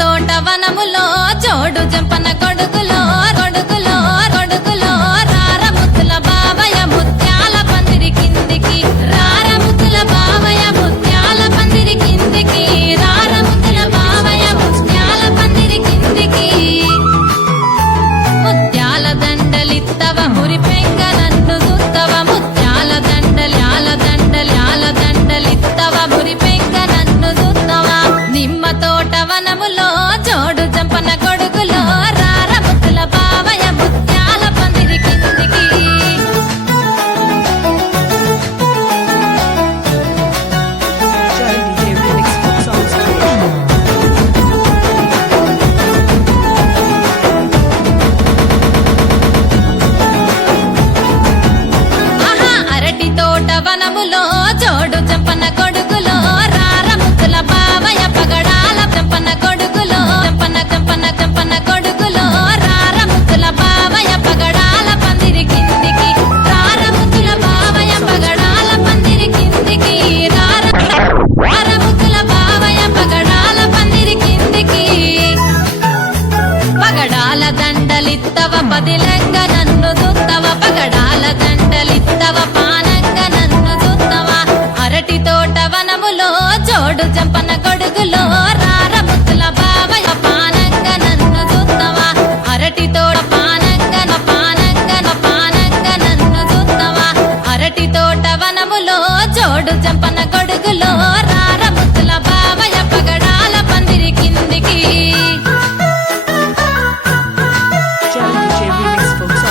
తోట వనములో జోడు జంపన కొడుకులో కొడుకులో కొడుకులో రారముతుల బావయ్య ముత్యాల పందిరి కిందికి రారముతుల బావయ్య ముత్యాల పందిరి కిందికి రారముతుల బావయ్య ముత్యాల పందిరి కిందికి ముత్యాల దండలిత్తవ మురిపెంగ నన్ను దుత్తవ ముత్యాల దండలిత్తవ మురిపెంగ నన్ను దుత్తవ నిమ్మ తోట వనములో జోడు జంపన కొడుకులో రారముతుల బావయ్య ముత్యాల పందిరి కిందికి Child DJ Remix Folk Songs Creation. ఆహా అరటి తోట వనములో జోడు జంపన కొడుకులో రారముతుల బావయ్య పగడాల జంపన కొడుకులో జంపన కొడుకులో రారముతుల బావయ్య పగడాల పందిరి కిందికి రారముతుల బావయ్య పగడాల పందిరి కిందికి రారముతుల బావయ్య పగడాల పందిరి కిందికి పగడాల దండలిత్తవ పదిలంగ నన్ను దుత్తవ పగడాల దండలిత్తవ పానంగ నన్ను దుత్తవ అరటి తోట వనములో జోడు జంపన కొడుకులో రారముతుల బావయ్య పానంగ నన్ను దుత్తవ అరటి తోట పానంగ నన్ను దుత్తవ అరటి తోట వనములో జోడు జంపన కొడుకులో రారముతుల బావయ్య పగడాల పందిరి కిందికి Child DJ Remix Folk Songs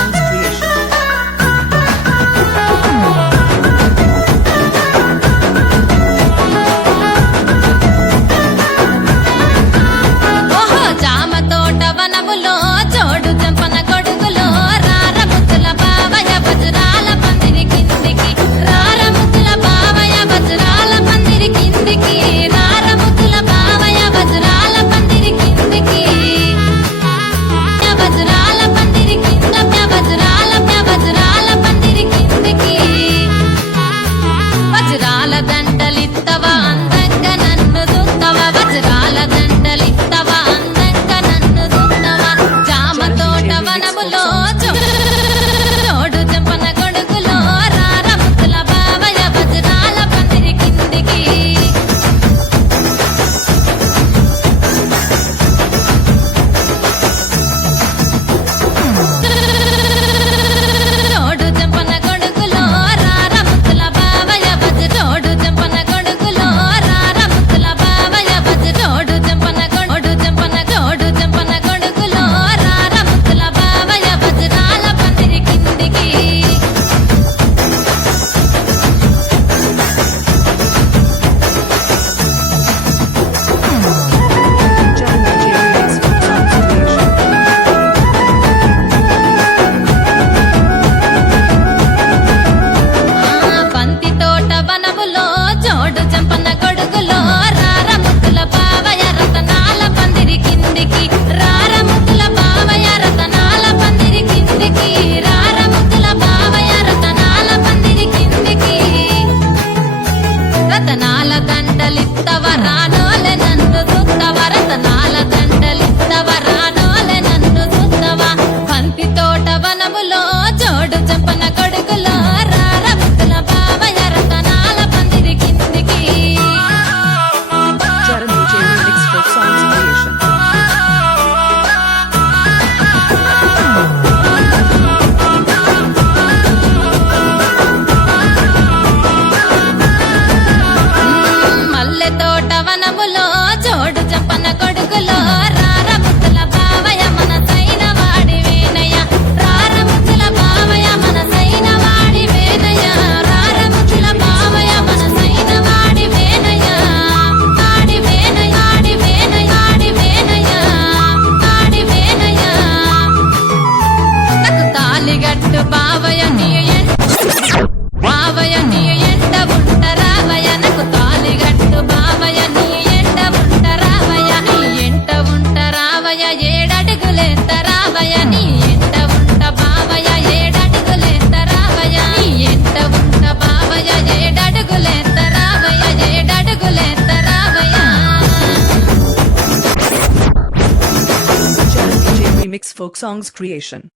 Mix Folk Songs creation.